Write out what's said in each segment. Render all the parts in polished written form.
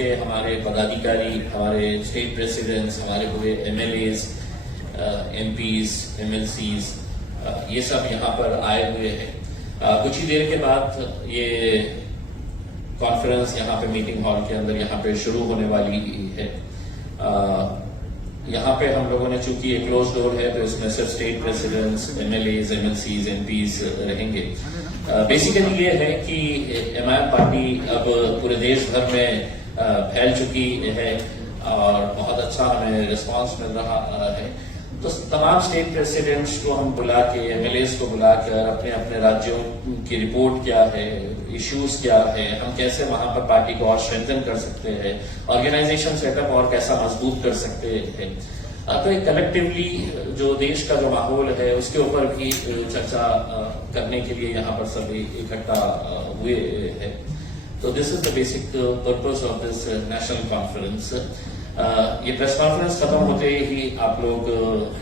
के हमारे पदाधिकारी, हमारे स्टेट प्रेसिडेंट्स, हमारे पूरे MLAs, MPs, MLCs, ये सब यहाँ पर आए हुए हैं। कुछ ही देर के बाद ये कॉन्फ्रेंस यहाँ पे मीटिंग हॉल के अंदर यहाँ पे शुरू होने वाली है। यहाँ पे हम लोगों ने, चूंकि एक क्लोज डोर है, तो इसमें सिर्फ state presidents, MLAs, MLCs, MPs रहेंगे। बेसिकली ये है कि MIM पार्टी अब पूरे देश भर में फैल चुकी है और बहुत अच्छा हमें रिस्पांस मिल रहा है। तो तमाम स्टेट प्रेसिडेंट्स को हम बुला के, MLAs को बुलाकर अपने अपने राज्यों की रिपोर्ट क्या है, इश्यूज क्या है, हम कैसे वहां पर पार्टी को और स्ट्रेंथन कर सकते हैं, ऑर्गेनाइजेशन सेटअप और कैसा मजबूत कर सकते हैं। तो एक कलेक्टिवली जो देश का जो माहौल है उसके ऊपर भी चर्चा करने के लिए यहाँ पर सभी इकट्ठा हुए हैं। तो this is the basic purpose of this national conference. ये प्रेस कॉन्फ्रेंस खत्म होते ही आप लोग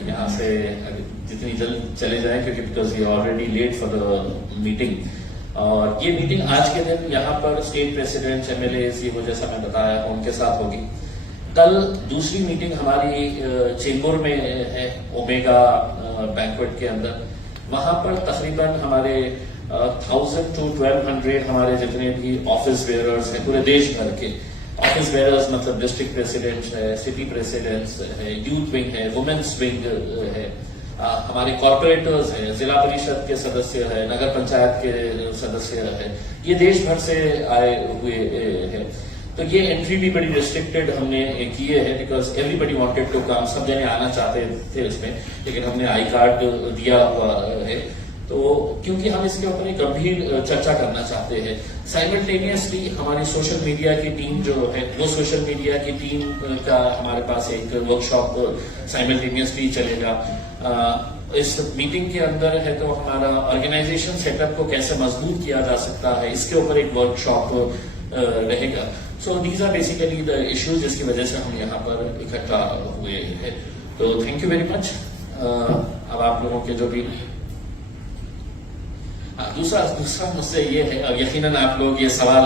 यहाँ से जितनी जल्द चले जाएं, क्योंकि because we already late for the meeting. और ये मीटिंग आज के दिन यहाँ पर स्टेट प्रेसिडेंट्स, MLAs, ये वो जैसा मैं बताया उनके साथ होगी। कल दूसरी मीटिंग हमारी चेंबूर में है, ओमेगा बैंक्वेट के अंदर। वहां पर तकरीबन हमारे 1000 to 1200 हमारे जितने भी ऑफिस बेयरर्स हैं पूरे देश भर के। ऑफिस बेयरर्स मतलब डिस्ट्रिक्ट प्रेसिडेंट्स है, सिटी प्रेसिडेंट्स है, यूथ विंग है, वुमेन्स विंग है, हमारे कॉर्पोरेटर्स है, जिला परिषद के सदस्य है, नगर पंचायत के सदस्य है, ये देश भर से आए हुए हैं। तो ये एंट्री भी बड़ी रिस्ट्रिक्टेड हमने किए है, because everybody wanted to come, सब जने आना चाहते थे इसमें, लेकिन हमने आई कार्ड दिया हुआ है। तो क्योंकि हम इसके ऊपर एक गंभीर चर्चा करना चाहते हैं। साइमल्टेनियसली हमारी सोशल मीडिया की टीम जो है, वो सोशल मीडिया की टीम का हमारे पास एक वर्कशॉप साइमल्टेनियसली चलेगा। इस मीटिंग के अंदर है तो हमारा ऑर्गेनाइजेशन सेटअप को कैसे मजबूत किया जा सकता है, इसके ऊपर एक वर्कशॉप रहेगा। So these are basically the issues जिसकी वजह से हम यहाँ पर इकट्ठा हुए हैं। तो थैंक यू वेरी मच। अब आप लोगों के जो भी दूसरा मुझसे ये है, अब यकीनन आप लोग ये सवाल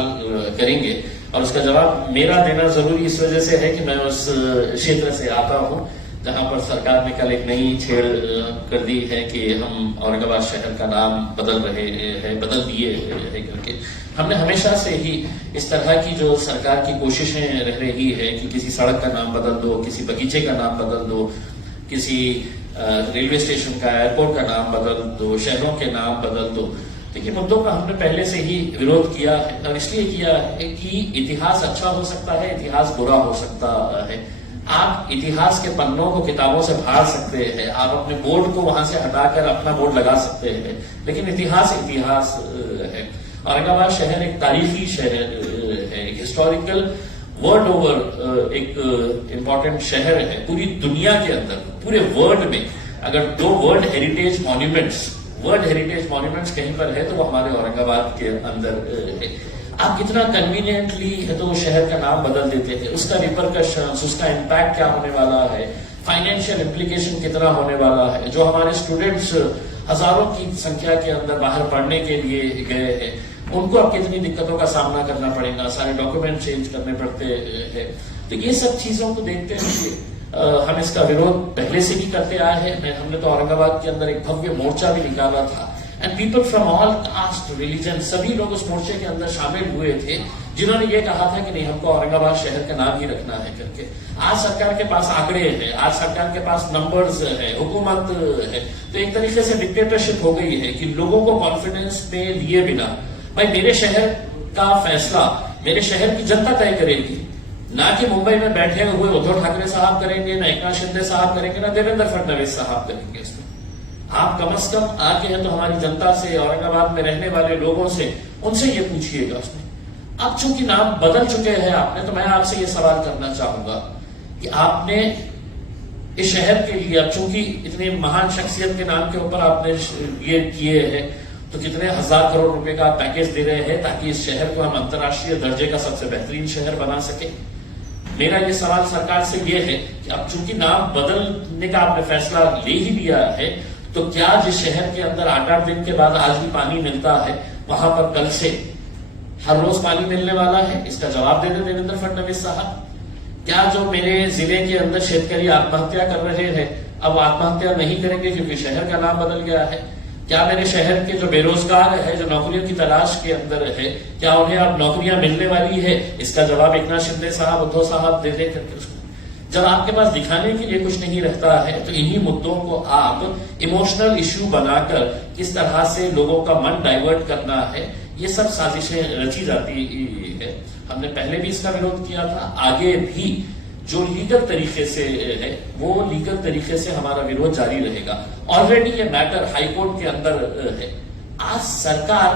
करेंगे और उसका जवाब मेरा देना जरूरी इस वजह से है कि मैं उस क्षेत्र से आता हूं जहां पर सरकार ने कल एक नई छेड़ कर दी है कि हम औरंगाबाद शहर का नाम बदल दिए हैं करके। हमने हमेशा से ही इस तरह की जो सरकार की कोशिशें रह रही है कि किसी सड़क का नाम बदल दो, किसी बगीचे का नाम बदल दो, किसी रेलवे स्टेशन का, एयरपोर्ट का नाम बदल दो, शहरों के नाम बदल दो। देखिए, मुद्दों का हमने पहले से ही विरोध किया है और इसलिए किया है कि इतिहास अच्छा हो सकता है, इतिहास बुरा हो सकता है। आप इतिहास के पन्नों को किताबों से फाड़ सकते हैं, आप अपने बोर्ड को वहां से हटाकर अपना बोर्ड लगा सकते हैं, लेकिन इतिहास इतिहास है। औरंगाबाद शहर एक तारीखी शहर है, एक हिस्टोरिकल वर्ल्ड ओवर एक इम्पॉर्टेंट शहर है पूरी दुनिया के अंदर। पूरे वर्ल्ड में अगर 2 वर्ल्ड हेरिटेज मॉन्यूमेंट्स कहीं पर है तो वो हमारे औरंगाबाद के अंदर है। आप कितना कन्वीनियंटली है तो शहर का नाम बदल देते हैं, उसका रिपरकशंस, उसका इम्पैक्ट क्या होने वाला है, फाइनेंशियल इम्प्लीकेशन कितना होने वाला है। जो हमारे स्टूडेंट्स हजारों की संख्या के अंदर बाहर पढ़ने के लिए गए हैं, उनको अब कितनी दिक्कतों का सामना करना पड़ेगा, सारे डॉक्यूमेंट चेंज करने पड़ते हैं। तो ये सब चीजों को देखते हुए हम इसका विरोध पहले से भी करते आए हैं। हमने तो औरंगाबाद के अंदर एक भव्य मोर्चा भी निकाला था and people from all cast, religion, सभी लोग उस मोर्चे के अंदर शामिल हुए थे जिन्होंने ये कहा था कि नहीं, हमको औरंगाबाद शहर का नाम ही रखना है करके। आज सरकार के पास आंकड़े हैं, आज सरकार के पास नंबर्स है, हुकूमत है, तो एक तरीके से डिक्टेटरशिप हो गई है कि लोगों को कॉन्फिडेंस में लिए बिना, भाई मेरे शहर का फैसला मेरे शहर की जनता तय करेगी, ना कि मुंबई में बैठे हुए उद्धव ठाकरे साहब करेंगे, ना एकनाथ शिंदे साहब करेंगे, ना देवेंद्र फडणवीस साहब करेंगे। इसमें आप कम से कम आके हैं तो हमारी जनता से, औरंगाबाद में रहने वाले लोगों से, उनसे ये पूछिएगा। उसमें अब चूंकि नाम बदल चुके हैं आपने, तो मैं आपसे ये सवाल करना चाहूंगा कि आपने इस शहर के लिए, अब चूंकि इतने महान शख्सियत के नाम के ऊपर आपने ये किए हैं, तो कितने 1000 करोड़ रुपए का पैकेज दे रहे हैं ताकि इस शहर को हम अंतर्राष्ट्रीय दर्जे का सबसे बेहतरीन शहर बना सके। मेरा ये सवाल सरकार से ये है कि अब चूंकि नाम बदलने का आपने फैसला ले ही लिया है, तो क्या जिस शहर के अंदर 8-8 दिन के बाद आज भी पानी मिलता है, वहां पर कल से हर रोज पानी मिलने वाला है? इसका जवाब दे दे देवेंद्र फडणवीस साहब। क्या जो मेरे जिले के अंदर शेतकरी आत्महत्या कर रहे हैं अब आत्महत्या नहीं करेंगे क्योंकि शहर का नाम बदल गया है? क्या मेरे शहर के जो बेरोजगार है, जो नौकरियों की तलाश के अंदर है, क्या उन्हें अब नौकरियां मिलने वाली है? इसका जवाब एकनाथ शिंदे साहब, उद्धव साहब दे दे करके उसको। जब आपके पास दिखाने के लिए कुछ नहीं रहता है तो इन्हीं मुद्दों को आप इमोशनल इश्यू बनाकर किस तरह से लोगों का मन डाइवर्ट करना है, ये सब साजिशें रची जाती है। हमने पहले भी इसका विरोध किया था, आगे भी जो लीगल तरीके से है वो लीगल तरीके से हमारा विरोध जारी रहेगा। ऑलरेडी ये मैटर हाईकोर्ट के अंदर है। आज सरकार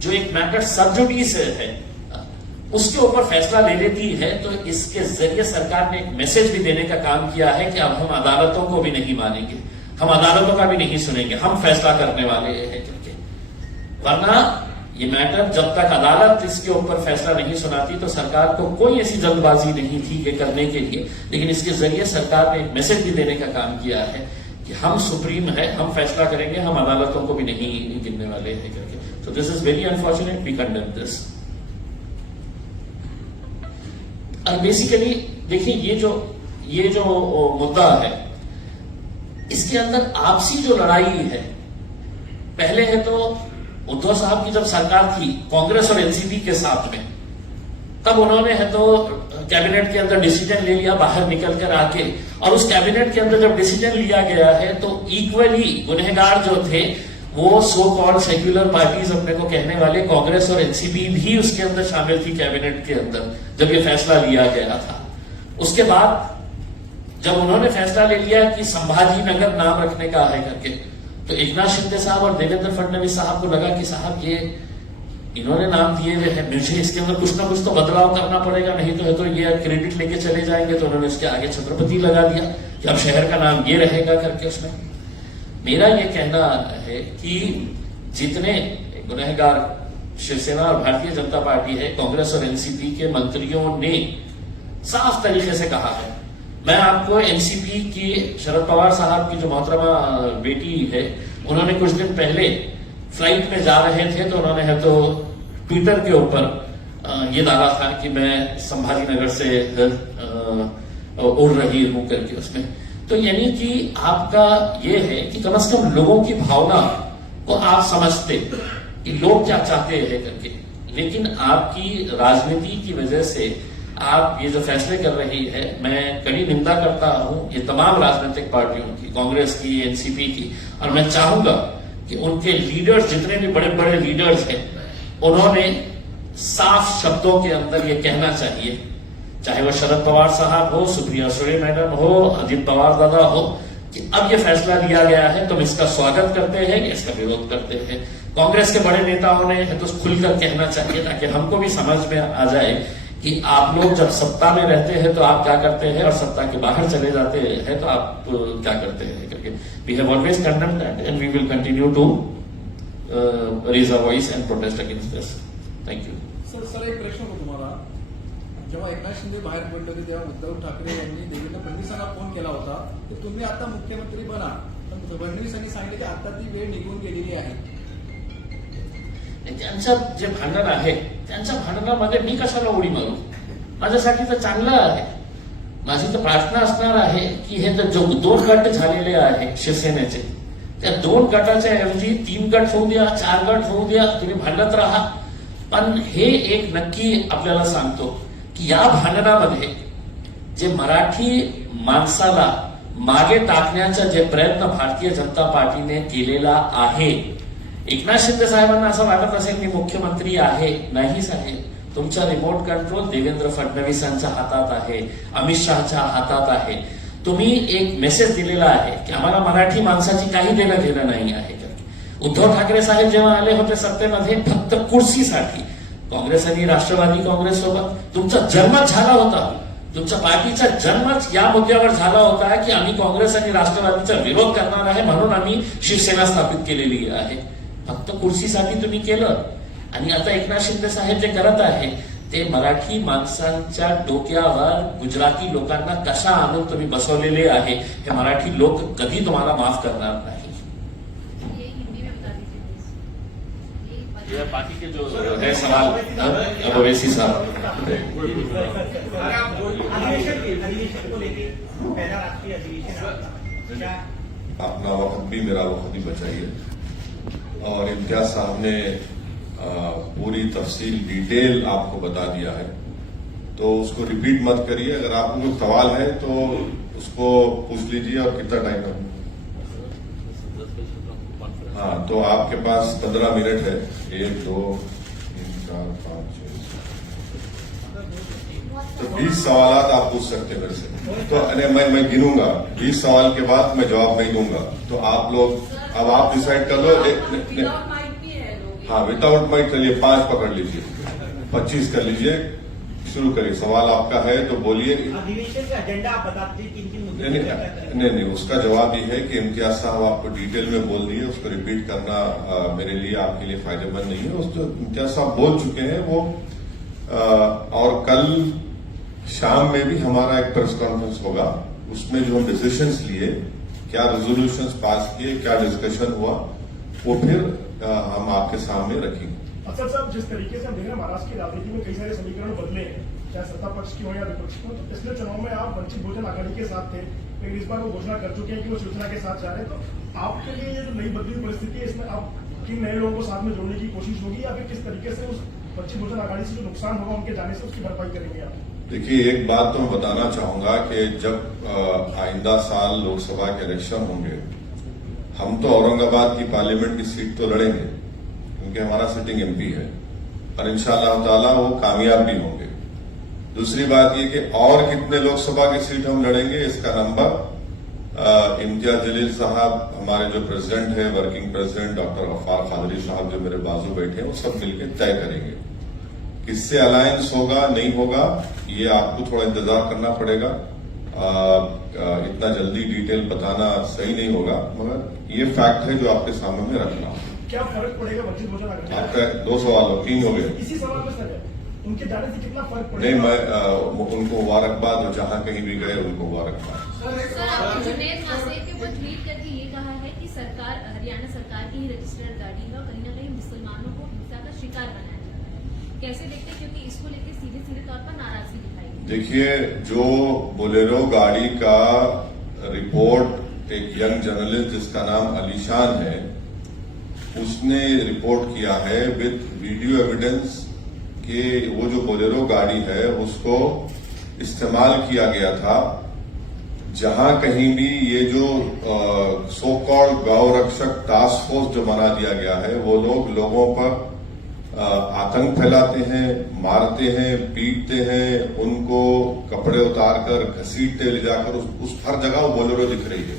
जो एक मैटर सब जुडिस है उसके ऊपर फैसला ले लेती है तो इसके जरिए सरकार ने एक मैसेज भी देने का काम किया है कि अब हम अदालतों को भी नहीं मानेंगे, हम अदालतों का भी नहीं सुनेंगे, हम फैसला करने वाले हैं करके। वरना ये मैटर जब तक अदालत इसके ऊपर फैसला नहीं सुनाती तो सरकार को कोई ऐसी जल्दबाजी नहीं थी कि करने के लिए, लेकिन इसके जरिए सरकार ने एक मैसेज भी देने का काम किया है कि हम सुप्रीम है, हम फैसला करेंगे, हम अदालतों को भी नहीं गिनने वाले हैं करके। So this is very unfortunate, we condemn this. और बेसिकली देखिए ये जो मुद्दा है इसके अंदर आपसी जो लड़ाई है, पहले है तो उद्धव साहब की जब सरकार थी कांग्रेस और एनसीपी के साथ में, तब उन्होंने है तो कैबिनेट के अंदर डिसीजन ले लिया बाहर निकल कर आके, और उस कैबिनेट के अंदर जब डिसीजन लिया गया है तो इक्वली गुनहगार जो थे वो सो कॉल्ड सेक्युलर पार्टीज अपने को कहने वाले कांग्रेस और एनसीपी भी उसके अंदर शामिल थी कैबिनेट के अंदर जब ये फैसला लिया गया था। उसके बाद जब उन्होंने फैसला ले लिया कि संभाजी नगर नाम रखने का है करके, तो एकनाथ शिंदे साहब और देवेंद्र फडणवीस साहब को लगा कि साहब ये इन्होंने नाम दिए हुए हैं, मुझे इसके अंदर कुछ ना कुछ तो बदलाव करना पड़ेगा, नहीं तो है तो ये क्रेडिट लेके चले जाएंगे। तो उन्होंने इसके आगे छत्रपति लगा दिया कि अब शहर का नाम ये रहेगा करके। उसमें मेरा ये कहना है कि जितने गुनहगार शिवसेना और भारतीय जनता पार्टी है, कांग्रेस और एनसीपी के मंत्रियों ने साफ तरीके से कहा है। मैं आपको एनसीपी की शरद पवार साहब की जो मोहतरमा बेटी है, उन्होंने कुछ दिन पहले फ्लाइट में जा रहे थे तो उन्होंने है तो ट्विटर के ऊपर ये डाला था कि मैं संभाजी नगर से उड़ रही हूं करके। उसमें तो यानी कि आपका ये है कि कम से कम लोगों की भावना को आप समझते कि लोग क्या चाहते हैं करके, लेकिन आपकी राजनीति की वजह से आप ये जो फैसले कर रही है, मैं कड़ी निंदा करता हूं ये तमाम राजनीतिक पार्टियों की, कांग्रेस की, एनसीपी की, और मैं चाहूंगा कि उनके लीडर्स, जितने भी बड़े बड़े लीडर्स हैं, उन्होंने साफ शब्दों के अंदर ये कहना चाहिए, चाहे वो शरद पवार साहब हो, सुप्रिया सुळे मैडम हो, अजित पवार दादा हो, कि अब ये फैसला लिया गया है तो हम इसका स्वागत करते हैं, इसका विरोध करते हैं। कांग्रेस के बड़े नेताओं ने तो खुलकर कहना चाहिए ताकि हमको भी समझ में आ जाए कि आप लोग जब सत्ता में रहते हैं तो आप क्या करते हैं और सत्ता के बाहर चले जाते हैं तो आप क्या करते हैं करके। We have always condemned that and we will continue to raise a voice and protest against this. Thank you. Sir एक प्रश्न होता तुम्हाला, जेव्हा एकनाथ शिंदे बाहेर पडले होते तेव्हा उद्धव ठाकरे यांनी देवेंद्र फडणवीसांना फोन केला होता की तुम्ही आता मुख्यमंत्री बना, पण फडणवीसांनी सांगितले की आता ती वेळ निघून गेलेली आहे। त्यांचं जे भांडण आहे त्यांच्या भांडणामध्ये मी कशाला उडी मारू? माझ्यासाठी तर चांगलं आहे। माझी तर प्रार्थना असणार आहे की हे तर जो 2 गट झालेले आहे शिवसेनेचे, त्या 2 गटाच्या ऐवजी 3 गट होऊ द्या, 4 गट होऊ द्या, तुम्ही भांडत राहा, पण हे एक नक्की आपल्याला सांगतो की या भांडणामध्ये जे मराठी माणसाला मागे टाकण्याचा जे प्रयत्न भारतीय जनता पार्टीने केलेला आहे, एकनाथ शिंदे साहेबांना असं वाटत असेल की मुख्यमंत्री आहे, नाहीच आहे। तुमचा रिमोट कंट्रोल देवेंद्र फडणवीसांच्या हातात आहे, अमित शहाच्या हातात आहे। तुम्ही एक मेसेज दिलेला आहे की आम्हाला मराठी माणसाची काही देणं घेणं नाही आहे। उद्धव ठाकरे साहेब जेव्हा आले होते सत्तेमध्ये फक्त कुर्सीसाठी काँग्रेस आणि राष्ट्रवादी काँग्रेस सोबत तुमचा जन्मच झाला होता, तुमच्या पार्टीचा जन्मच या मुद्द्यावर झाला होता की आम्ही काँग्रेस आणि राष्ट्रवादीचा विरोध करणार आहे म्हणून आम्ही शिवसेना स्थापित केलेली आहे। फक्त कुर्सीसाठी तुम्ही केलं, आणि आता एकनाथ शिंदे साहेब जे करत आहे ते मराठी माणसांच्या डोक्यावर गुजराती लोकांना कशा आणून तुम्ही बसवलेले आहे हे मराठी लोक कधी तुम्हाला माफ करणार नाही। ये पार्टी के जो है सवाल अब ओवैसी साहब। अधिवेशन को लेके पहला राष्ट्रीय अधिवेशन क्या अपना वक्त भी मेरा वक्त भी बचाइए और इम्तियाज साहब ने पूरी तफसील डिटेल आपको बता दिया है, तो उसको रिपीट मत करिए। अगर आपको कोई सवाल है तो उसको पूछ लीजिए। और कितना टाइम है? हाँ, तो आपके पास 15 मिनट है। 1 2 3 4 5 6 तो 20 सवाल आप पूछ सकते हैं मेरे से। तो मैं गिनूंगा, 20 सवाल के बाद मैं जवाब नहीं दूंगा। तो आप लोग अब आप डिसाइड कर लो। हाँ, विदाउट माइक चलिए 5 पकड़ लीजिए, 25 कर लीजिए। शुरू करिए, सवाल आपका है तो बोलिए। अधिवेशन का एजेंडा आप बता दीजिए किन किन मुद्दों नहीं, उसका जवाब ये है कि इम्तियाज साहब आपको डिटेल में बोल दिए, उसको रिपीट करना मेरे लिए आपके लिए फायदेमंद नहीं है। उसको इम्तियाज साहब बोल चुके हैं वो। और कल शाम में भी हमारा एक प्रेस कॉन्फ्रेंस होगा, उसमें जो हम डिसीजंस लिए, क्या रेजोल्यूशंस पास किए, क्या डिस्कशन हुआ, वो फिर हम आपके सामने रखेंगे। अफसर साहब, जिस तरीके से हम देख रहे हैं महाराष्ट्र की राजनीति में कई सारे समीकरण बदले हैं, चाहे सत्ता पक्ष की हो या विपक्ष की हो, तो पिछले चुनाव में आप वंचित बहुजन आघाड़ी के साथ थे, लेकिन इस बार वो घोषणा कर चुके हैं कि वो शिवसेना के साथ जा रहे हैं। तो आपके लिए ये जो नई बदली हुई परिस्थिति है, इसमें आप किन नए लोगों को साथ में जोड़ने की कोशिश होगी या फिर किस तरीके से उस वंचित बहुजन आघाड़ी से जो नुकसान होगा उनके जाने से उसकी भरपाई करेंगे आप? देखिए, एक बात तो मैं बताना चाहूंगा कि जब आइंदा साल लोकसभा के इलेक्शन होंगे, हम तो औरंगाबाद की पार्लियामेंट की सीट तो लड़ेंगे क्योंकि हमारा सिटिंग एमपी है और इंशाअल्लाह ताला वो कामयाब भी होंगे। दूसरी बात ये कि और कितने लोकसभा की सीट हम लड़ेंगे, इसका नंबर इम्तियाज जलील साहब, हमारे जो प्रेसिडेंट है, working president doctor Gaffar Qadri साहब जो मेरे बाजू बैठे हैं, वो सब मिलकर तय करेंगे। किससे अलायंस होगा नहीं होगा ये आपको थोड़ा इंतजार करना पड़ेगा। इतना जल्दी डिटेल बताना सही नहीं होगा, मगर ये फैक्ट है जो आपके सामने में रखना। क्या फर्क पड़ेगा वंचित बहुजन आघाड़ी? आपका 2 सवाल हो, 3 हो गए। इसी सवाल में सर, उनके जाने से कितना फर्क नहीं, पड़ेगा? मैं उनको मुबारकबाद, और जहां कहीं भी गए उनको मुबारकबाद। सर, आपने जुनैद नासिर के वो ट्वीट करके ये कहा है कि सरकार, हरियाणा सरकार की ही रजिस्टर्ड गाड़ी है और कहीं ना कहीं मुसलमानों को हिंसा का शिकार बनाया जा रहा है। कैसे देखते हैं, क्योंकि इसको लेकर सीधे तौर पर नाराजगी दिखाई दी। देखिए, जो बोलेरो गाड़ी का रिपोर्ट एक यंग जर्नलिस्ट जिसका नाम अलीशान है, उसने रिपोर्ट किया है विद वीडियो एविडेंस कि वो जो बोलेरो गाड़ी है उसको इस्तेमाल किया गया था। जहां कहीं भी ये जो सो कॉल्ड गौ रक्षक टास्क फोर्स जो बना दिया गया है, वो लोग लोगों पर आतंक फैलाते हैं, मारते हैं, पीटते हैं, उनको कपड़े उतार कर घसीटते ले जाकर उस हर जगह वो बोलेरो दिख रही है।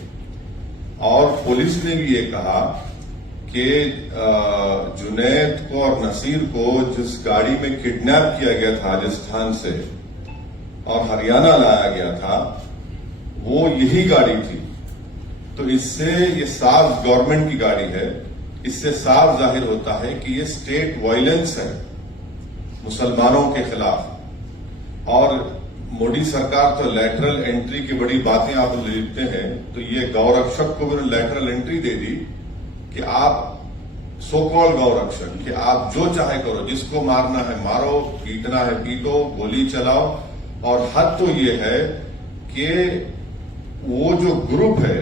और पुलिस ने भी ये कहा कि जुनैद को और नसीर को जिस गाड़ी में किडनैप किया गया था राजस्थान से और हरियाणा लाया गया था, वो यही गाड़ी थी। तो इससे ये साफ गवर्नमेंट की गाड़ी है, इससे साफ जाहिर होता है कि ये स्टेट वायलेंस है मुसलमानों के खिलाफ। और मोदी सरकार तो लैटरल एंट्री की बड़ी बातें आप लिखते हैं, तो ये गौरक्षक को भी लैटरल एंट्री दे दी कि आप सो कॉल गौरक्षक कि आप जो चाहे करो, जिसको मारना है मारो, पीटना है पीटो, गोली चलाओ। और हद तो ये है कि वो जो ग्रुप है,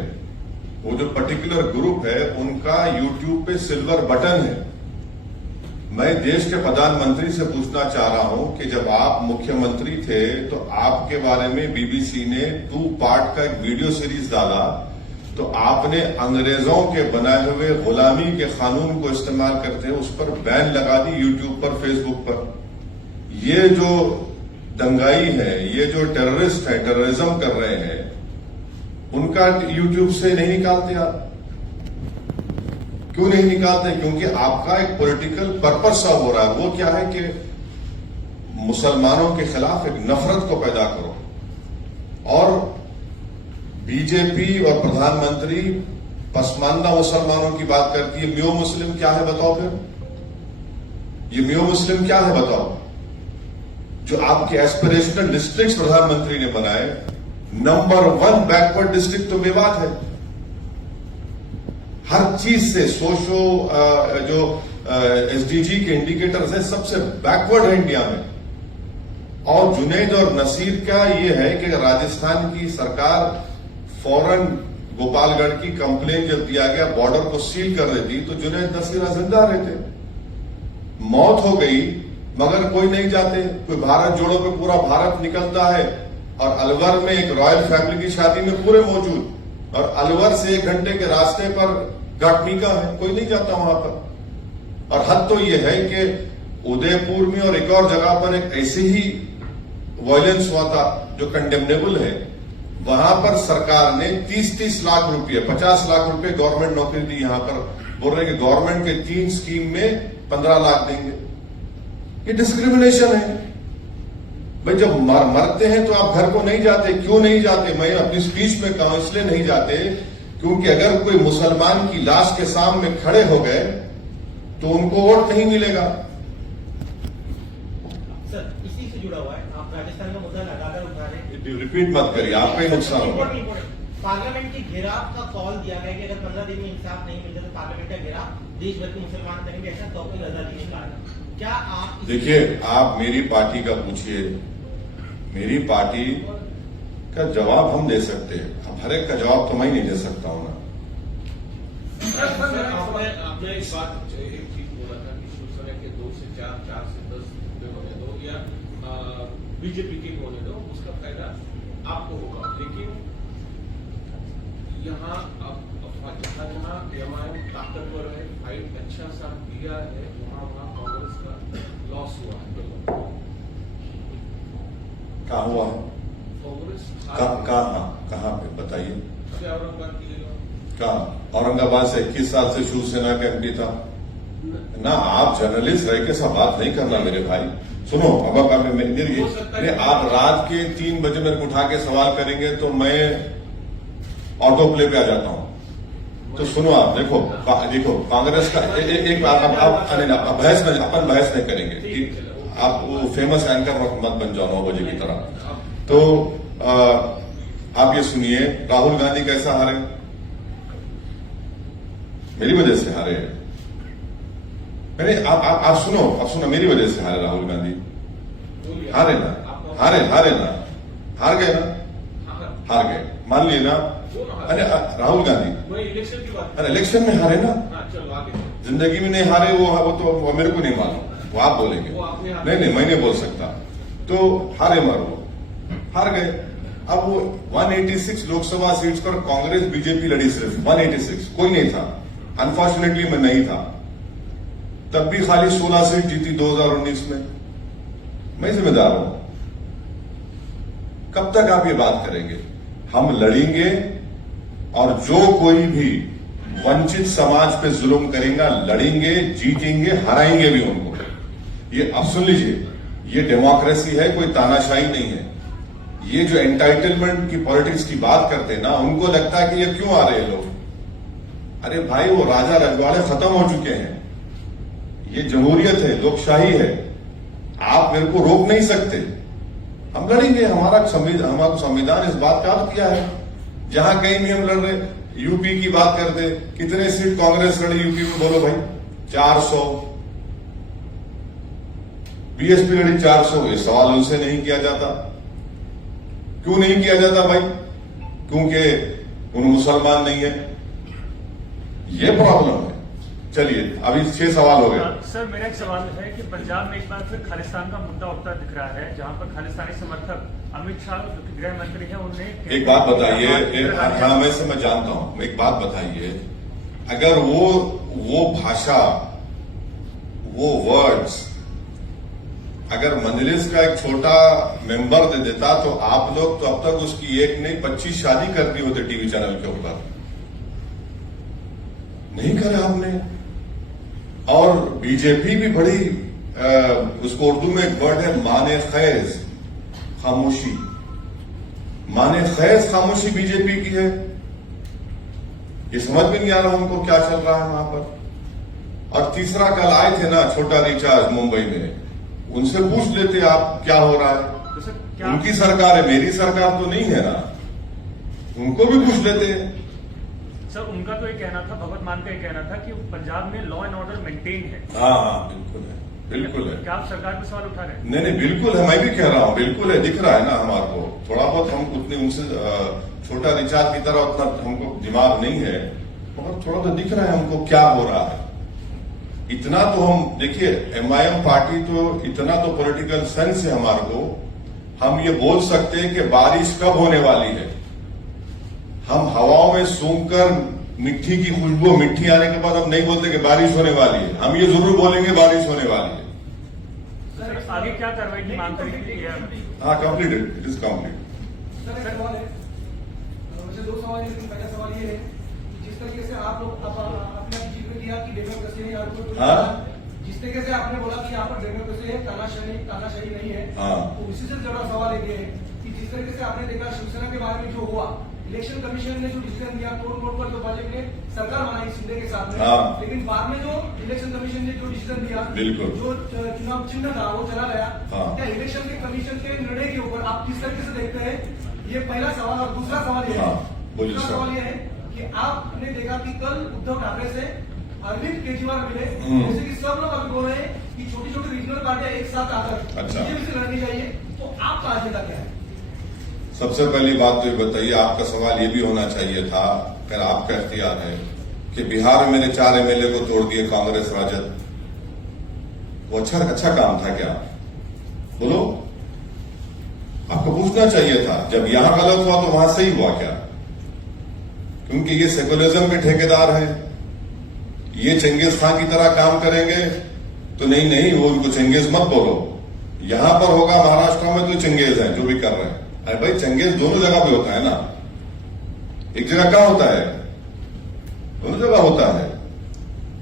वो जो पर्टिकुलर ग्रुप है, उनका यूट्यूब पे सिल्वर बटन है। मैं देश के प्रधानमंत्री से पूछना चाह रहा हूं कि जब आप मुख्यमंत्री थे तो आपके बारे में बीबीसी ने 2 पार्ट का एक वीडियो सीरीज डाला, तो आपने अंग्रेजों के बनाए हुए गुलामी के कानून को इस्तेमाल करते हैं, उस पर बैन लगा दी यूट्यूब पर, फेसबुक पर। ये जो दंगाई है, ये जो टेररिस्ट है, टेररिज्म कर रहे हैं, उनका यूट्यूब से नहीं निकालते आप? क्यों नहीं निकालते? क्योंकि आपका एक पॉलिटिकल पर्पस सर्व हो रहा है। वो क्या है कि मुसलमानों के खिलाफ एक नफरत को पैदा करो। और बीजेपी और प्रधानमंत्री पसमानदा मुसलमानों की बात करती है। म्यो मुस्लिम क्या है बताओ? फिर ये म्यो मुस्लिम क्या है बताओ? जो आपके एस्पिरेशनल डिस्ट्रिक्ट प्रधानमंत्री ने बनाए, नंबर 1 बैकवर्ड डिस्ट्रिक्ट तो मेवात है। हर चीज से जो एसडीजी के इंडिकेटर्स है सबसे बैकवर्ड है इंडिया में। और जुनैद और नसीर का ये है कि राजस्थान की सरकार फौरन गोपालगढ़ की कंप्लेन जब दिया गया बॉर्डर को सील कर देती तो जुनैद नसीर जिंदा रहते। मौत हो गई मगर कोई नहीं जाते। कोई भारत जोड़ो पे पूरा भारत निकलता है और अलवर में एक रॉयल फैमिली की शादी में पूरे मौजूद, और अलवर से 1 घंटे के रास्ते पर घाटनिका है, कोई नहीं जाता वहां पर। और हद तो यह है कि उदयपुर में और एक और जगह पर एक ऐसे ही वायलेंस हुआ था जो कंडेमनेबल है। वहां पर सरकार ने 30-30 लाख रुपए 50 लाख रुपए गवर्नमेंट नौकरी दी। यहां पर बोल रहे हैं कि गवर्नमेंट के 3 स्कीम में 15 लाख देंगे। ये डिस्क्रिमिनेशन है भाई। जब मरते हैं तो आप घर को नहीं जाते, क्यों नहीं जाते? मैं अपनी स्पीच में कहा इसलिए नहीं जाते क्योंकि अगर कोई मुसलमान की लाश के सामने खड़े हो गए तो उनको वोट नहीं मिलेगा। सर इसी से जुड़ा हुआ है, आप राजस्थान का मुद्दा लगातार उठा रहे हैं। रिपीट मत करिए, आपका ही नुकसान होगा। पार्लियामेंट के घेराव का कॉल दिया गया कि अगर 15 दिन में इंसाफ नहीं मिलता तो पार्लियामेंट का घेराव देश भर के मुसलमान करेंगे, ऐसा तौकीर आजादी ने। क्या आप देखिए, आप मेरी पार्टी का पूछिए, मेरी पार्टी का जवाब हम दे सकते हैं। अब हर एक का जवाब तो मैं नहीं दे सकता हूं ना। आपने एक चीज बोला था कि शिवसेना के 2 से 4, 4 से 10 होने दो या बीजेपी के होने दो, उसका फायदा आपको होगा। लेकिन यहाँ जहां जहां एमआईएम ताकतवर है, फाइट अच्छा सा दिया है, वहां कांग्रेस का लॉस हुआ है। कहाँ हुआ है? कांग्रेस कहाँ पे बताइए? औरंगाबाद की कहाँ? औरंगाबाद से 21 साल से शिवसेना का एमपी था ना। आप जर्नलिस्ट रह के सब बात नहीं करना मेरे भाई। सुनो, अब आप रात के 3 बजे मेरे को उठा के सवाल करेंगे तो मैं ऑटो प्ले पे आ जाता हूं। तो सुनो, आप देखो कांग्रेस का एक बात आप अपन बहस नहीं करेंगे कि आप वो फेमस एंकर मत बन जाओ 9 बजे की तरह। तो आप ये सुनिए, राहुल गांधी कैसा हारे? मेरी वजह से हारे। आप सुनो, मेरी वजह से हारे राहुल गांधी। हारे ना, हार गए मान लिए ना। अरे नहीं, राहुल गांधी इलेक्शन की बात, अरे इलेक्शन में हारे ना। चलो आगे। जिंदगी में नहीं हारे, वो तो मेरे को नहीं मालूम, वो आप बोलेंगे। नहीं, मैं नहीं बोल सकता। तो हारे हार गए। अब वो 186 लोकसभा सीट्स पर कांग्रेस बीजेपी लड़ी, सिर्फ 186, कोई नहीं था। अनफॉर्चुनेटली मैं नहीं था। तब भी खाली 16 सीट जीती 2019 में। मैं जिम्मेदार हूं। कब तक आप ये बात करेंगे? हम लड़ेंगे और जो कोई भी वंचित समाज पे जुल्म करेगा लड़ेंगे, जीतेंगे, हराएंगे भी उनको। ये अब सुन लीजिए, ये डेमोक्रेसी है, कोई तानाशाही नहीं है। ये जो एंटाइटलमेंट की पॉलिटिक्स की बात करते हैं ना, उनको लगता है कि ये क्यों आ रहे हैं लोग। अरे भाई, वो राजा रजवाड़े खत्म हो चुके हैं। ये जमहूरियत है, लोकशाही है। आप मेरे को रोक नहीं सकते। हम लड़ेंगे। हमारा संविधान इस बात का अर्थ किया है। जहां कहीं भी हम लड़ रहे, यूपी की बात करते, कितने सीट कांग्रेस लड़ी यूपी में? बोलो भाई, 400। बीएसपी लड़ी 400। ये सवाल उनसे नहीं किया जाता। क्यों नहीं किया जाता भाई? क्योंकि उन मुसलमान नहीं है। ये प्रॉब्लम है। चलिए, अभी 6 सवाल हो गए। सर, मेरा एक सवाल है कि पंजाब में एक बार फिर खालिस्तान का मुद्दा उठता दिख रहा है, जहां पर खालिस्तानी समर्थक अमित शाह जो कि गृह मंत्री हैं, उन्हें एक बात बताइए। हाँ, मैं जानता हूं। एक बात बताइए, अगर वो भाषा, वो वर्ड्स अगर मजलिस का एक छोटा मेंबर दे देता तो आप लोग तो अब तक उसकी एक नहीं 25 शादी कर दी होते टीवी चैनल के ऊपर। नहीं करे आपने। और बीजेपी भी बड़ी उसको उर्दू में एक वर्ड है माने खैज, खामोशी। माने खैज खामोशी बीजेपी की है। ये समझ में नहीं आ रहा उनको क्या चल रहा है वहां पर। और तीसरा, कल आए थे ना छोटा रिचार्ज मुंबई में, उनसे पूछ लेते आप क्या हो रहा है। उनकी सरकार है, मेरी सरकार तो नहीं है ना। उनको भी पूछ लेते हैं। सर उनका तो ये कहना था, भगवत मान का ये कहना था कि पंजाब में लॉ एंड ऑर्डर मेंटेन है। हाँ बिल्कुल है, बिल्कुल है। क्या आप सरकार पे सवाल उठा रहे हैं? नहीं बिल्कुल है, मैं भी कह रहा हूँ बिल्कुल है, दिख रहा है ना हमारे को। थोड़ा बहुत हम उतने उनसे छोटा रिचार्ज की तरह उतना हमको दिमाग नहीं है, मगर थोड़ा तो दिख रहा है हमको क्या हो रहा है। इतना तो हम देखिए, एमआईएम पार्टी तो इतना तो पॉलिटिकल सेंस है हमारे को, हम ये बोल सकते हैं कि बारिश कब होने वाली है। हम हवाओं में सूंघकर मिट्टी की खुशबू, मिट्टी आने के बाद हम नहीं बोलते कि बारिश होने वाली है, हम ये जरूर बोलेंगे बारिश होने वाली है। सर आगे क्या कार्रवाई की मांग करेंगे? हाँ completed, it is complete. Sir एक सवाल है, मुझे दो सवाल है, लेकिन पहला सवाल ये है कि जिस तरीके से आप लोग आपने जिक्र किया कि डेमोक्रेसी है, हाँ? जिस तरीके से आपने बोला कि यहाँ पर डेमोक्रेसी है, तानाशाही नहीं है, हाँ। तो इसी से जुड़ा सवाल ये है कि जिस तरीके से आपने देखा शिवसेना के बारे में जो हुआ, इलेक्शन कमीशन ने जो डिसीजन दिया, तोड़ मोड़ पर जो भाजपा ने सरकार बनाई शिंदे के साथ में, हाँ। लेकिन बाद में जो इलेक्शन कमीशन ने जो डिसीजन दिया, बिल्कुल। जो चुनाव चिन्ह था वो चला गया। हाँ। क्या इलेक्शन के कमीशन के निर्णय के ऊपर आप किस तरीके से देखते हैं? ये पहला सवाल। और दूसरा सवाल ये है, हाँ, बोलिए दूसरा सर। सवाल ये है कि आपने देखा कि कल उद्धव ठाकरे से अरविंद केजरीवाल मिले, जैसे कि सब लोग अभी बोल रहे हैं कि छोटी छोटी रीजनल पार्टियां एक साथ आकर अच्छा। बीजेपी से लड़नी चाहिए, तो आपका एजेंडा क्या है? सबसे पहली बात तो ये बताइए, आपका सवाल ये भी होना चाहिए था, अगर आपका इख्तियार है, कि बिहार में मेरे 4 एमएलए को तोड़ दिए कांग्रेस राजद, वो अच्छा काम था क्या? बोलो, आपको पूछना चाहिए था। जब यहां गलत हुआ तो वहां सही हुआ क्या? क्योंकि ये सेकुलरिज्म के ठेकेदार हैं, ये चंगेज खान की तरह काम करेंगे तो नहीं, वो उनको चंगेज मत बोलो। यहां पर होगा महाराष्ट्र में तो चंगेज हैं जो भी कर रहे हैं। अरे भाई, चंगेज दोनों जगह पे होता है ना, एक जगह क्या होता है? दोनों जगह होता है।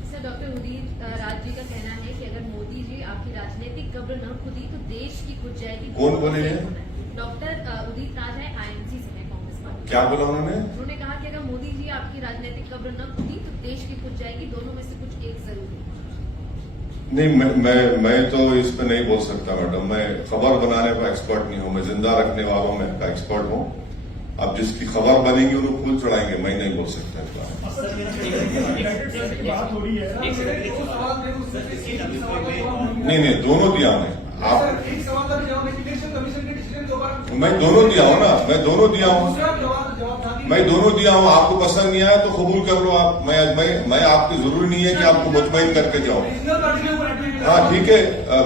सर डॉक्टर उदित राज जी का कहना है कि अगर मोदी जी आपकी राजनीतिक कब्र न खुदी तो देश की खुद जाएगी। कौन बोले ये? डॉक्टर उदित राज है, आईएनसी से है, कांग्रेस पार्टी। क्या बोला उन्होंने? उन्होंने कहा कि अगर मोदी जी आपकी राजनीतिक कब्र न खुदी तो देश की खुद जाएगी, दोनों में से कुछ एक जरूर होगा। नहीं, मैं तो इस पे नहीं बोल सकता मैडम। मैं खबर बनाने का एक्सपर्ट नहीं हूं, मैं जिंदा रखने वालों में का एक्सपर्ट हूं। अब जिसकी खबर बनेगी उन्हें फूल चढ़ाएंगे, मैं नहीं बोल सकता इस बारे में। बात हो रही है नहीं, दोनों दिया मैं। आप एक सवाल का भी जवाब है, इलेक्शन कमीशन के डिसीजन के ऊपर मैं दोनों दिया हूं ना, मैं दोनों दिया हूं, दूसरा जवाब था कि मैं दोनों दिया हूं। आपको पसंद नहीं आया तो कबूल कर लो आप। मैं आपकी जरूरी नहीं है कि आपको मुतमईन करके जाऊं। रीजनल पार्टी के ऊपर एडमिट हाँ ठीक है,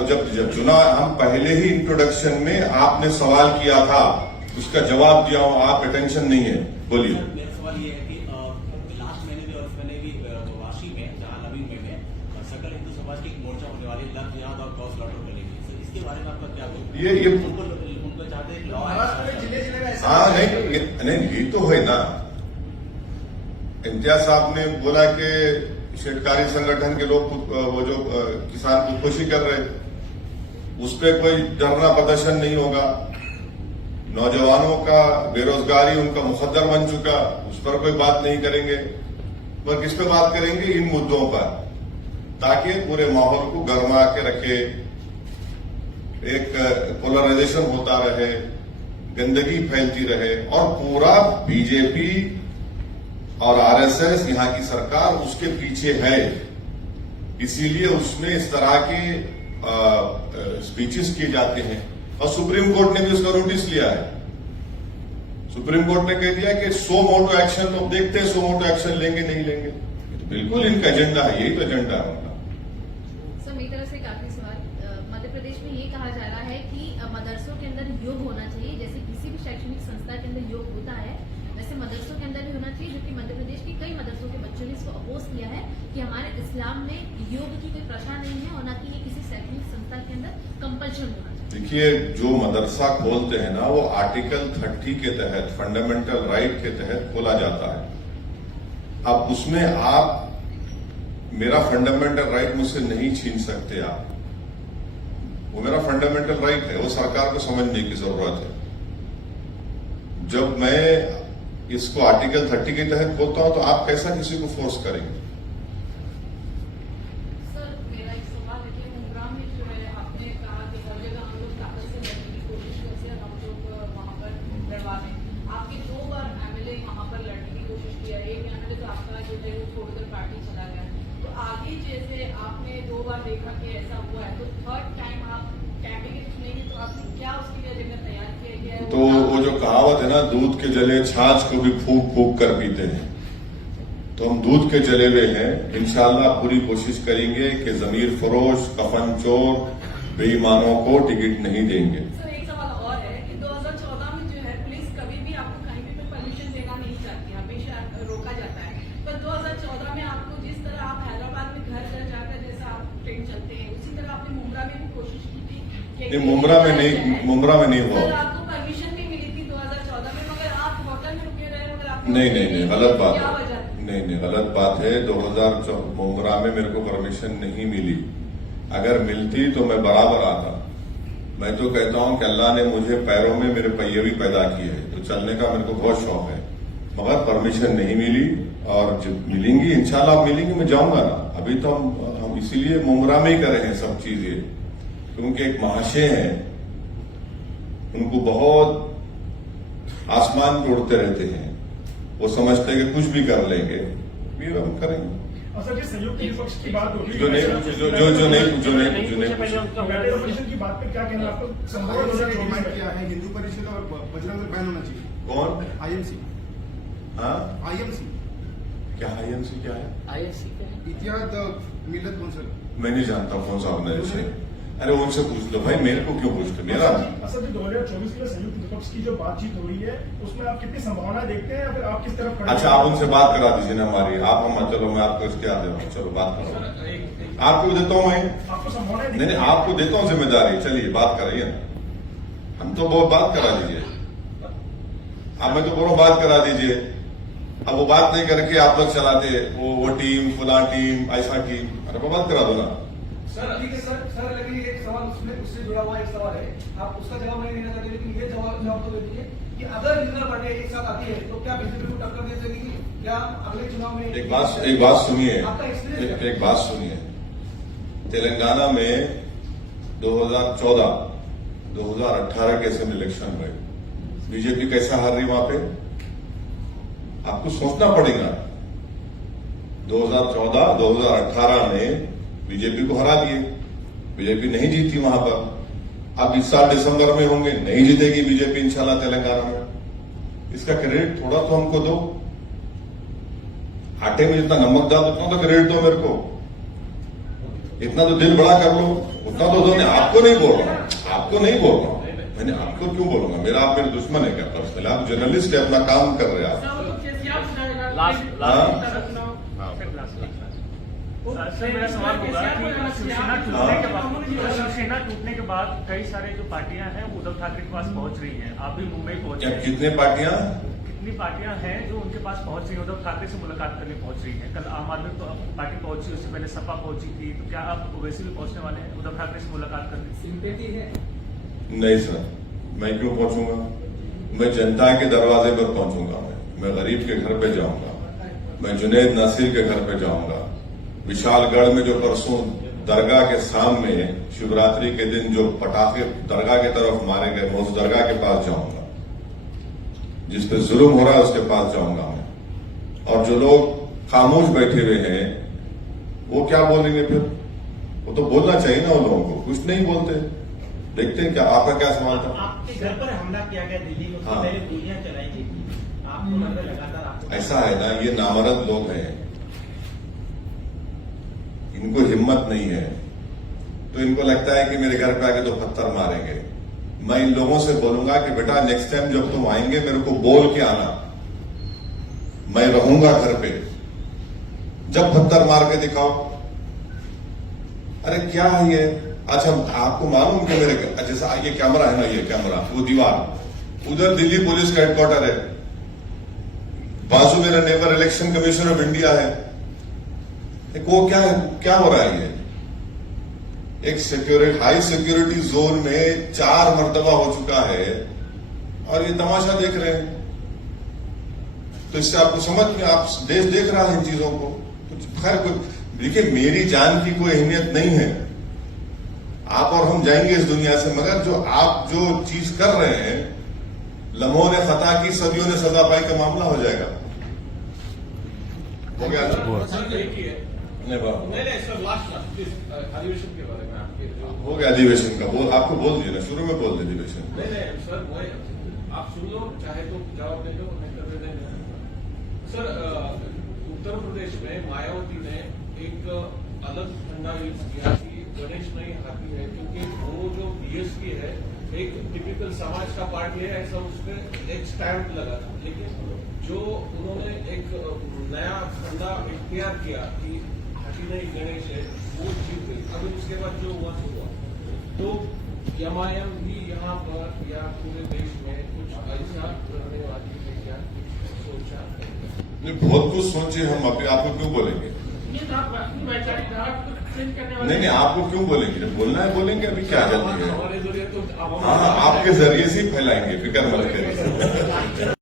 जब चुनाव, हम पहले ही इंट्रोडक्शन में आपने सवाल किया था, उसका जवाब दिया हूं। आप अटेंशन नहीं है, बोलिए। मेरा सवाल ये है कि लास्ट महीने भी और इस महीने भी वाशी में, जहां नवी में सकल हिंदू समाज की एक मोर्चा होने वाली, लव जिहाद और गौ स्लॉटर को लेकर, सर इसके बारे में आपका क्या बोलना? ये उनको चाहते हैं लॉ महाराष्ट्र में जिले में ऐसा हाँ नहीं, ये तो है ना। इम्तियाज साहब ने बोला कि शेतकारी संगठन के लोग वो जो किसान खुदकुशी कर रहे, उस पर कोई धरना प्रदर्शन नहीं होगा। नौजवानों का बेरोजगारी उनका मुकद्दर बन चुका, उस पर कोई बात नहीं करेंगे। पर किस पे बात करेंगे? इन मुद्दों पर, ताकि पूरे माहौल को गर्मा के रखे, एक पोलराइजेशन होता रहे, गंदगी फैलती रहे, और पूरा बीजेपी और आरएसएस, यहां की सरकार उसके पीछे है। इसीलिए उसमें इस तरह के स्पीचेस किए जाते हैं। और सुप्रीम कोर्ट ने भी उसका नोटिस लिया है। सुप्रीम कोर्ट ने कह दिया कि 100 मोटो एक्शन, तो देखते हैं 100 मोटो एक्शन लेंगे नहीं लेंगे। तो बिल्कुल इनका एजेंडा है, यही तो एजेंडा है उनका। सर मेरी तरफ से एक आखिरी सवाल, मध्य प्रदेश में ये कहा जा रहा है कि मदरसों के अंदर योग होना चाहिए, जैसे किसी भी शैक्षणिक संस्था के अंदर योग होता है, वैसे मदरसों के अंदर भी होना चाहिए, जो कि मध्य प्रदेश के कई मदरसों के बच्चों ने इसको अपोज किया है कि हमारे इस्लाम में योग की कोई प्रथा नहीं है, और न कि ये किसी शैक्षणिक संस्था के अंदर कंपल्शन होना चाहिए। देखिए, जो मदरसा खोलते हैं ना, वो आर्टिकल 30 के तहत, फंडामेंटल राइट के तहत खोला जाता है। अब उसमें आप मेरा फंडामेंटल राइट मुझसे नहीं छीन सकते आप। वो मेरा फंडामेंटल राइट है, वो सरकार को समझने की जरूरत है। जब मैं इसको आर्टिकल 30 के तहत खोलता हूं तो आप कैसा किसी को फोर्स करेंगे? सर मेरा एक सवाल है कि मुंब्रा में जो है आपने कहा कि हर जगह हम लोग ताकत से लड़ने की कोशिश करते हैं, हम लोग वहां पर लड़वा दें। आपके 2 बार एमएलए वहां पर लड़ने की कोशिश किया है, एक एमएलए तो आपके जो थे वो छोड़कर पार्टी चला गया, तो आगे जैसे आपने 2 बार देखा कि ऐसा हुआ है, तो थर्ड टाइम आप कैंडिडेट चुनेंगे तो आपने क्या उसके लिए एजेंडा तैयार किया गया है? तो वो जो कहावत है ना, दूध के जले छाछ को भी फूक फूक कर पीते हैं, तो हम दूध के जले हुए हैं। इंशाल्लाह पूरी कोशिश करेंगे कि जमीर फरोश, कफन चोर, बेईमानों को टिकट नहीं देंगे। सर एक सवाल और है कि 2014 में जो है पुलिस कभी भी आपको कहीं भी परमिशन देना नहीं चाहती, हमेशा रोका जाता है, पर 2014 में आपको जिस तरह आप हैदराबाद में घर घर जाकर जैसा आप ट्रेन चलते हैं, उसी तरह आपने मुंब्रा में भी कोशिश की थी कि मुंब्रा में नहीं हुआ। सर आपको परमिशन भी मिली थी 2014 में, मगर आप होटल में रुके रहे, मगर आप नहीं, गलत बात क्या है। वजह? नहीं, गलत बात है। 2014 मुंब्रा में मेरे को परमिशन नहीं मिली। अगर मिलती तो मैं बराबर आता। मैं तो कहता हूं कि अल्लाह ने मुझे पैरों में मेरे पहिए भी पैदा किए हैं, तो चलने का मेरे को बहुत शौक है, मगर परमिशन नहीं मिली। और जब मिलेंगी इंशाल्लाह मिलेंगी, मैं जाऊंगा ना। अभी तो हम इसीलिए मुंब्रा में ही कर रहे हैं सब चीजें, क्योंकि एक महाशय हैं, उनको बहुत आसमान पे उड़ते रहते हैं, वो समझते हैं कि कुछ भी कर लेंगे, ये हम करेंगे। और सर, जिस संयुक्त विपक्ष की बात होगी, जो नहीं रेजोल्यूशन की बात पे क्या कहना है आपको? संभव डिमांड किया है हिंदू परिषद और बजरंग दल बैन होना चाहिए। कौन? आईएमसी। हाँ, आईएमसी क्या आईएमसी क्या है? इतिहाद मिलत कौंसिल। मैं नहीं जानता कौन सा ऑर्गेनाइजेशन। अरे उनसे पूछ लो भाई, मेरे को क्यों पूछते? मेरा असल में 2024 के लिए संयुक्त विपक्ष की जो बातचीत हो रही है, उसमें आप कितनी संभावना देखते हैं, या फिर आप किस तरफ? अच्छा, आप उनसे बात करा दीजिए ना हमारी। आप हम चलो, मैं आपको इसके आ दे रहा हूँ, चलो बात करो। आपको देता हूँ मैं, आपको संभावना नहीं, आपको देता हूँ जिम्मेदारी। चलिए बात कराइए ना, हम तो बहुत बात करा दीजिए। अब मैं तो बोलो बात करा दीजिए। अब वो बात नहीं करके आप लोग चलाते वो टीम, फुला टीम, ऐसा टीम। अरे वो बात करा दो ना। सर ठीक है सर लेकिन एक सवाल उससे जुड़ा हुआ एक सवाल है, आप उसका जवाब नहीं देना चाहते, लेकिन ये जवाब तो दे दीजिए कि अगर रीजनल पार्टी एक साथ आती है तो क्या बीजेपी को टक्कर दे सकेगी? क्या अगले चुनाव में? एक बात सुनिए, आपका एक्सपीरियंस एक बात सुनिए। तेलंगाना में 2014, 2018 के असेंबली इलेक्शन में बीजेपी कैसा हार रही वहां पे, आपको सोचना पड़ेगा। 2014, 2018 में बीजेपी को हरा दिए, बीजेपी नहीं जीती वहां पर। अब इस साल दिसंबर में होंगे, नहीं जीतेगी बीजेपी इंशाल्लाह तेलंगाना में। इसका क्रेडिट थोड़ा तो हमको दो। आटे में जितना नमक डाल उतना तो क्रेडिट दो मेरे को, इतना तो दिल बड़ा कर लो, उतना तो दो। आपको नहीं बोल रहा हूं, आपको नहीं बोल रहा हूं, मैंने आपको क्यों बोलूंगा? मेरा आप मेरे दुश्मन है क्या पर्सनल? आप जर्नलिस्ट है, अपना काम कर रहे हैं आप। सर मेरा सवाल होगा कि शिवसेना टूटने के बाद कई सारे जो पार्टियां हैं वो उद्धव ठाकरे के पास पहुंच रही हैं। आप भी मुंबई पहुंचे, कितनी पार्टियां हैं जो उनके पास पहुंच रही है, उद्धव ठाकरे से मुलाकात करने पहुंच रही है? कल आम आदमी पार्टी पहुंची, उससे पहले सपा पहुंची थी, तो क्या आप वैसे भी पहुंचने वाले हैं उद्धव ठाकरे से मुलाकात करने? सिंपैथी है? नहीं सर, मैं क्यों पहुंचूंगा? मैं जनता के दरवाजे पर पहुंचूंगा। मैं गरीब के घर पे जाऊंगा, मैं जुनैद नासिर के घर पे जाऊंगा। विशालगढ़ में जो परसों दरगाह के सामने शिवरात्रि के दिन जो पटाखे दरगाह की तरफ मारे गए, मैं उस दरगाह के पास जाऊंगा। जिस पे जुल्म हो रहा है उसके पास जाऊंगा मैं। और जो लोग खामोश बैठे हुए हैं वो क्या बोलेंगे फिर? वो तो बोलना चाहिए ना, उन लोगों को कुछ नहीं बोलते। देखते हैं क्या आपका क्या सवाल था? आपके घर पर हमला किया गया दिल्ली में, उससे हाँ। पहले गोलियां चलाई गई थी, आपको लग रहा लगातार आपको? ऐसा है ना, ये नामर्द लोग हैं, इनको हिम्मत नहीं है, तो इनको लगता है कि मेरे घर पे आके तो पत्थर मारेंगे। मैं इन लोगों से बोलूंगा कि बेटा नेक्स्ट टाइम जब तुम आएंगे मेरे को बोल के आना, मैं रहूंगा घर पे, जब पत्थर मार के दिखाओ। अरे क्या है ये? अच्छा आपको मालूम कि मेरे जैसा ये कैमरा है ना, ये कैमरा, वो दीवार, उधर दिल्ली पुलिस का हेडक्वार्टर है, बाजू मेरा neighbour election commission of India है। वो क्या हो रहा है? ये एक हाई सिक्योरिटी जोन में 4 मर्तबा हो चुका है और ये तमाशा देख रहे हैं। तो इससे आपको समझ में, आप देश देख रहा है इन चीजों को। तो खैर देखिए, मेरी जान की कोई अहमियत नहीं है, आप और हम जाएंगे इस दुनिया से, मगर जो आप जो चीज कर रहे हैं, लम्हों ने खता की सदियों ने सजा पाई का मामला हो जाएगा। हो गया सर एक ही है नहीं बाबा नहीं सर लास्ट प्लीज अधिवेशन के बारे में आपके हो गया अधिवेशन का बोल आपको बोल दिया ना शुरू में बोल दे अधिवेशन नहीं सर वही आप सुन लो चाहे तो जवाब दे दो नहीं कर देंगे सर उत्तर प्रदेश में मायावती ने एक अलग फंडा यूज किया कि गणेश नहीं हाथी है क्योंकि वो जो बीएसपी है एक टिपिकल समाज का पार्ट लिया ऐसा उसमें एक स्टैंप लगा था लेकिन जो उन्होंने एक नया फंडा इख्तियार किया कि हाथी नहीं गणेश है वो जीत गई अभी उसके बाद जो हुआ तो एमआईएम भी यहाँ पर या पूरे देश में कुछ ऐसा करने वाली है क्या सोचा नहीं बहुत कुछ सोचे हम अपने आप को क्यों बोलेंगे नहीं आपको क्यों बोलेंगे जब बोलना है बोलेंगे अभी क्या जल्दी है हमारे जरिए तो हाँ आपके जरिए से ही फैलाएंगे फिक्र मत करिए